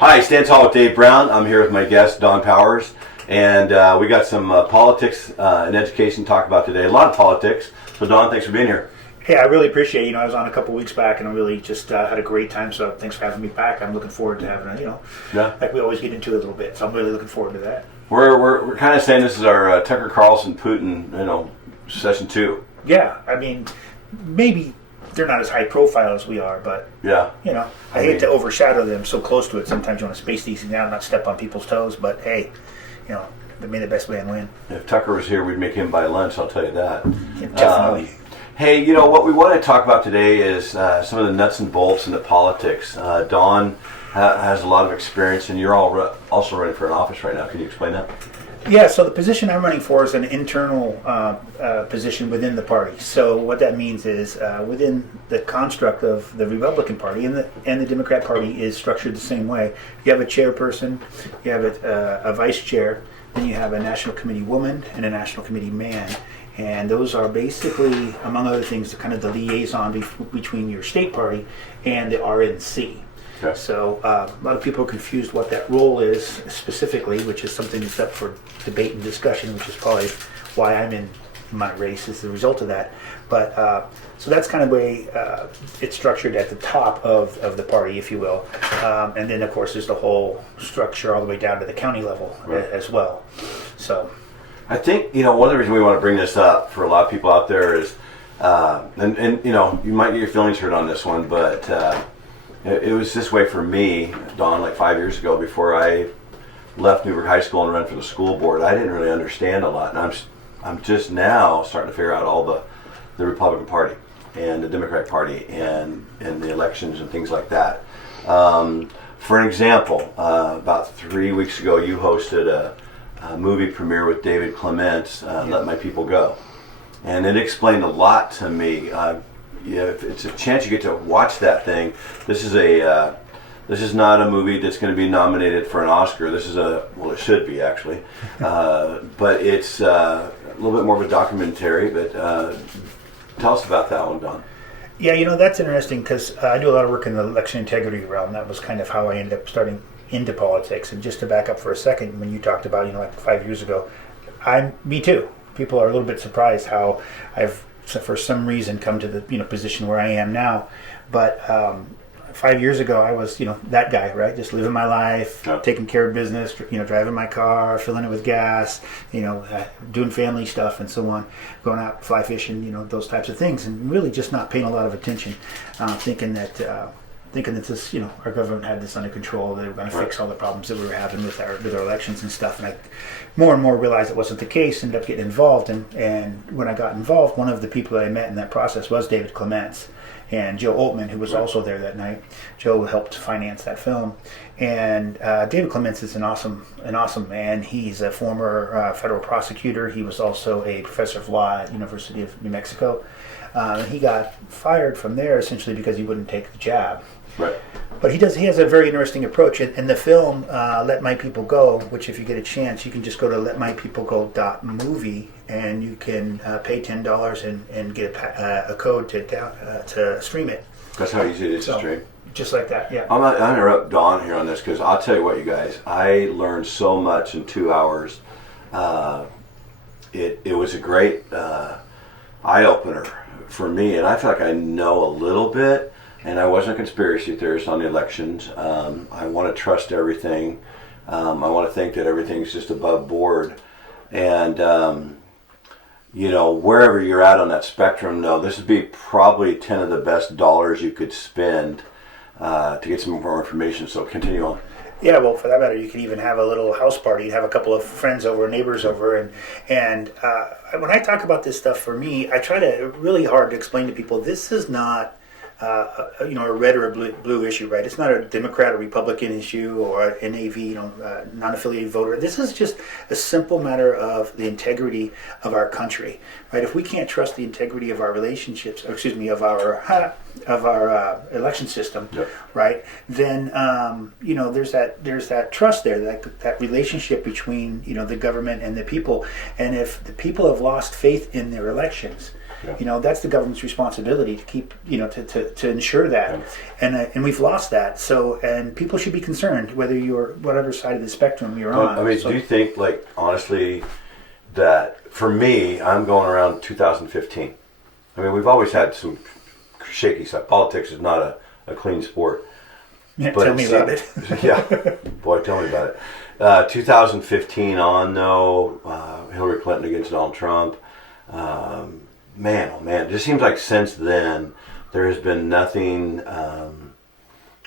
Hi, Stan Tall with Dave Brown. I'm here with my guest, Don Powers, and we got some politics and education to talk about today. A lot of politics. So, Don, thanks for being here. Hey, I really appreciate it. I was on a couple weeks back, and I really just had a great time. So, thanks for having me back. I'm looking forward to having like we always get into it a little bit. So, I'm really looking forward to that. We're kind of saying this is our Tucker Carlson Putin, session 2. Yeah, I mean, maybe they're not as high profile as we are, but yeah, I hate to overshadow them so close to it. Sometimes you want to space these things out and not step on people's toes. But hey, may the best man win. If Tucker was here, we'd make him buy lunch. I'll tell you that. Yeah, definitely. Hey, what we want to talk about today is some of the nuts and bolts in the politics. Don has a lot of experience, and you're also running for an office right now. Can you explain that? Yeah, so the position I'm running for is an internal position within the party. So what that means is within the construct of the Republican Party and the Democrat Party is structured the same way. You have a chairperson, you have a vice chair, then you have a national committee woman and a national committee man. And those are basically, among other things, kind of the liaison between your state party and the RNC. Okay. So a lot of people are confused what that role is specifically, which is something that's up for debate and discussion, which is probably why I'm in my race as a result of that. But so that's kind of the way it's structured at the top of the party, if you will. And then, of course, there's the whole structure all the way down to the county level as well. So I think, one of the reasons we want to bring this up for a lot of people out there is, and you might get your feelings hurt on this one, but it was this way for me, Don, like 5 years ago before I left Newburgh High School and ran for the school board. I didn't really understand a lot, and I'm just now starting to figure out all the Republican Party and the Democratic Party and the elections and things like that. For an example, about 3 weeks ago, you hosted a movie premiere with David Clements, Let My People Go, and it explained a lot to me. If it's a chance you get to watch that thing, this is not a movie that's going to be nominated for an Oscar. This is it should be actually, but it's a little bit more of a documentary. But tell us about that one, Don. Yeah, that's interesting because I do a lot of work in the election integrity realm. That was kind of how I ended up starting into politics. And just to back up for a second, when you talked about like 5 years ago, me too. People are a little bit surprised how I've, for some reason, come to the position where I am now. But 5 years ago, I was that guy, right? Just living my life, taking care of business, driving my car, filling it with gas, doing family stuff and so on, going out fly fishing, those types of things, and really just not paying a lot of attention, thinking that this, our government had this under control. They were going to fix all the problems that we were having with our elections and stuff. And I more and more realized it wasn't the case. Ended up getting involved, and when I got involved, one of the people that I met in that process was David Clements and Joe Altman, who was also there that night. Joe helped finance that film, and David Clements is an awesome man. He's a former federal prosecutor. He was also a professor of law at University of New Mexico. He got fired from there essentially because he wouldn't take the job. Right. But he has a very interesting approach. In the film, Let My People Go, which if you get a chance, you can just go to letmypeoplegO.movie and you can pay $10 and get a code to stream it. That's how easy it is to stream. Just like that, yeah. I'm going to interrupt Don here on this because I'll tell you what, you guys. I learned so much in 2 hours. It was a great eye-opener for me, and I feel like I know a little bit. And I wasn't a conspiracy theorist on the elections. I want to trust everything. I want to think that everything's just above board. And, wherever you're at on that spectrum, this would be probably 10 of the best dollars you could spend to get some more information. So continue on. Yeah, well, for that matter, you could even have a little house party. You'd have a couple of friends over, neighbors over, and when I talk about this stuff, for me, I try to really hard to explain to people this is not a red or a blue issue, right? It's not a Democrat or Republican issue or an NAV, non-affiliated voter. This is just a simple matter of the integrity of our country, right? If we can't trust the integrity of our relationships, of our election system, right? Then there's that trust there, that relationship between the government and the people. And if the people have lost faith in their elections, Yeah. That's the government's responsibility to keep, to ensure that, and we've lost that. So, and people should be concerned whether you're whatever side of the spectrum you're on. I mean, do you think, like, honestly, that for me, I'm going around 2015. I mean, we've always had some shaky stuff. Politics is not a clean sport. Yeah, tell me about it. Yeah, boy, tell me about it. 2015 on, though, Hillary Clinton against Donald Trump. Man, oh man, it just seems like since then there has been nothing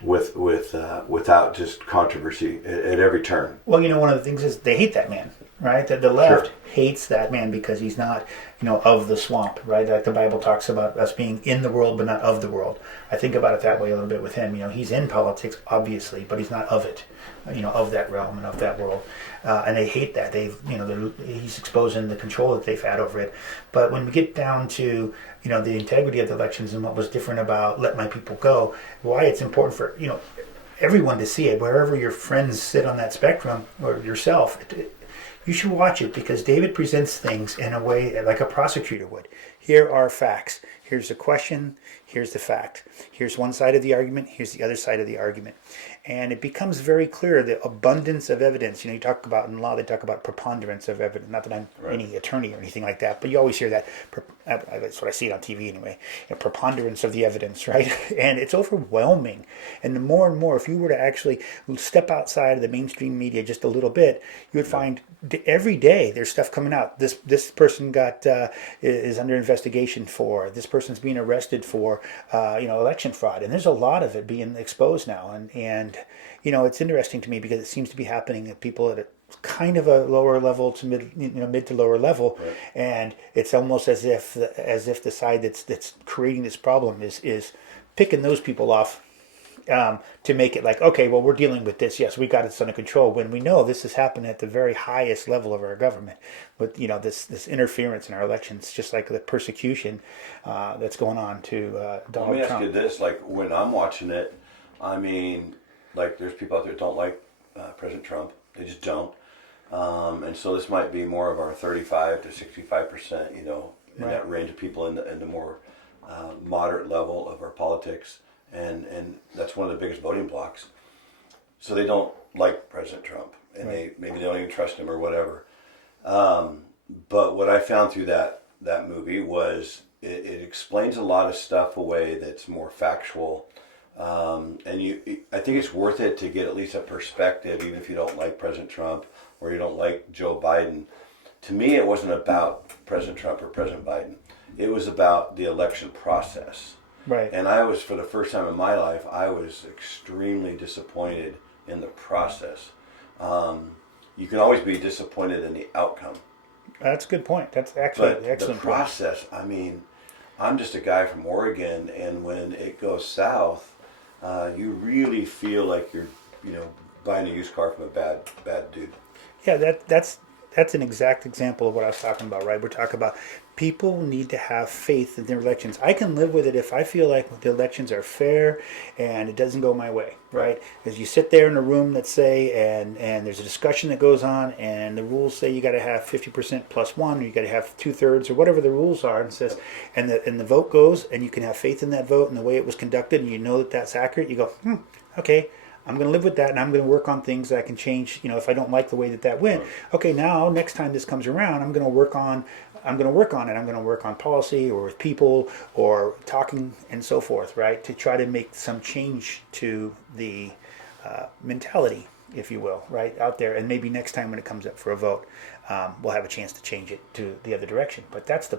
without just controversy at every turn. Well, one of the things is they hate that man, right? That the left hates that man because he's not, of the swamp, right? Like the Bible talks about us being in the world but not of the world. I think about it that way a little bit with him. He's in politics, obviously, but he's not of it, of that realm and of that world. And they hate that. He's exposing the control that they've had over it. But when we get down to, the integrity of the elections and what was different about let my people go, why it's important for, everyone to see it, wherever your friends sit on that spectrum or yourself, you should watch it because David presents things in a way like a prosecutor would. Here are facts. Here's the question. Here's the fact. Here's one side of the argument. Here's the other side of the argument. And it becomes very clear the abundance of evidence. You talk about in law, they talk about preponderance of evidence. Not that I'm any attorney or anything like that, but you always hear that. That's what I see it on TV anyway. Preponderance of the evidence, right? And it's overwhelming. And the more and more, if you were to actually step outside of the mainstream media just a little bit, you would find every day there's stuff coming out. This person is under investigation for. This person's being arrested for election fraud, and there's a lot of it being exposed now. And it's interesting to me because it seems to be happening at people at a kind of a lower level to mid to lower level, and it's almost as if the side that's creating this problem is picking those people off. To make it like, okay, well, we're dealing with this. Yes, we got this under control. When we know this is happening at the very highest level of our government, with this interference in our elections, just like the persecution that's going on to Donald Trump. Let me ask you this: like when I'm watching it, I mean, like there's people out there that don't like President Trump. They just don't, and so this might be more of our 35 to 65%, in that range of people in the more moderate level of our politics. And that's one of the biggest voting blocks. So they don't like President Trump, and maybe they don't even trust him or whatever. But what I found through that movie was it explains a lot of stuff away that's more factual, and I think it's worth it to get at least a perspective, even if you don't like President Trump or you don't like Joe Biden. To me, it wasn't about President Trump or President Biden. It was about the election process. Right. And I was, for the first time in my life, I was extremely disappointed in the process. You can always be disappointed in the outcome. That's a good point. That's actually but excellent the process, I mean, I'm just a guy from Oregon, and when it goes south, you really feel like you're, buying a used car from a bad dude. Yeah, that's an exact example of what I was talking about, right? We're talking about people need to have faith in their elections. I can live with it if I feel like the elections are fair and it doesn't go my way, right? Because you sit there in a room, let's say, and there's a discussion that goes on, and the rules say you got to have 50% plus one, or you got to have 2/3, or whatever the rules are, and says, and the vote goes, and you can have faith in that vote and the way it was conducted, and you know that that's accurate. You go, okay. I'm going to live with that, and I'm going to work on things that I can change. If I don't like the way that went, okay, now next time this comes around, I'm going to work on it. I'm going to work on policy or with people or talking and so forth, right? To try to make some change to the mentality, if you will, right out there. And maybe next time when it comes up for a vote, we'll have a chance to change it to the other direction. But that's the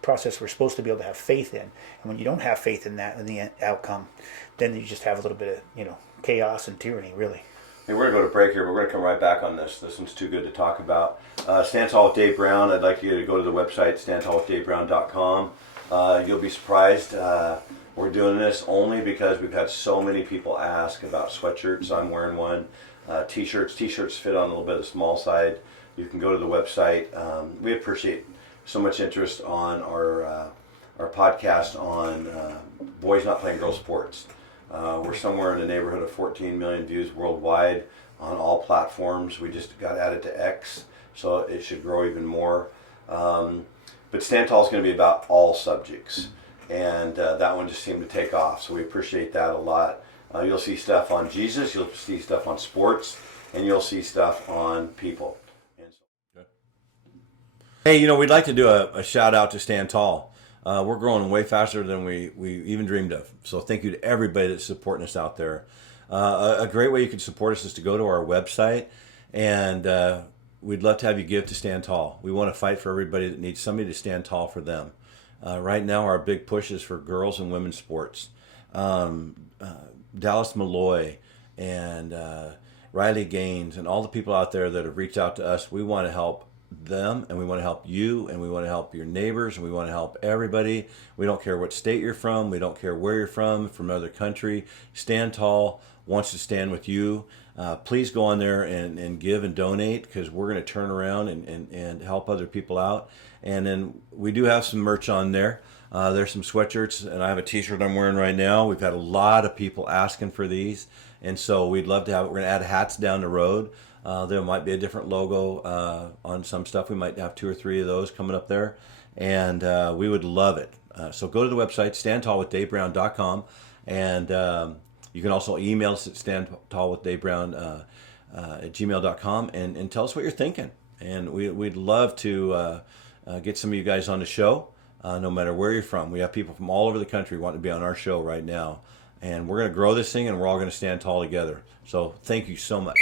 process we're supposed to be able to have faith in. And when you don't have faith in that, in the outcome, then you just have a little bit of, chaos and tyranny, really. Hey, we're going to go to break here, but we're going to come right back on this. This one's too good to talk about. Stand Tall with Dave Brown. I'd like you to go to the website, standtallwithdavebrown.com. You'll be surprised. We're doing this only because we've had so many people ask about sweatshirts. I'm wearing one. T-shirts. T-shirts fit on a little bit of the small side. You can go to the website. We appreciate so much interest on our podcast on boys not playing girls sports. We're somewhere in the neighborhood of 14 million views worldwide on all platforms. We just got added to X, so it should grow even more. But Stand Tall is going to be about all subjects. And that one just seemed to take off. So we appreciate that a lot. You'll see stuff on Jesus, you'll see stuff on sports, and you'll see stuff on people. And so, hey, you know, we'd like to do a shout out to Stand Tall. We're growing way faster than we even dreamed of. So thank you to everybody that's supporting us out there. A great way you can support us is to go to our website, and we'd love to have you give to Stand Tall. We want to fight for everybody that needs somebody to stand tall for them. Right now, our big push is for girls and women's sports. Dallas Malloy and Riley Gaines and all the people out there that have reached out to us, we want to help them, and we want to help you, and we want to help your neighbors, and we want to help everybody. We don't care what state you're from. We don't care where you're from another country. Stand Tall wants to stand with you. Please go on there and give and donate, because we're going to turn around and help other people out. And then we do have some merch on there. There's some sweatshirts, and I have a t-shirt I'm wearing right now. We've had a lot of people asking for these, and so we'd love to have it. We're going to add hats down the road. There might be a different logo on some stuff. We might have 2 or 3 of those coming up there, and we would love it. So go to the website, standtallwithdavebrown.com, and you can also email us at standtallwithdavebrown at gmail.com and tell us what you're thinking. And we'd love to get some of you guys on the show, no matter where you're from. We have people from all over the country wanting to be on our show right now. And we're going to grow this thing, and we're all going to stand tall together. So thank you so much.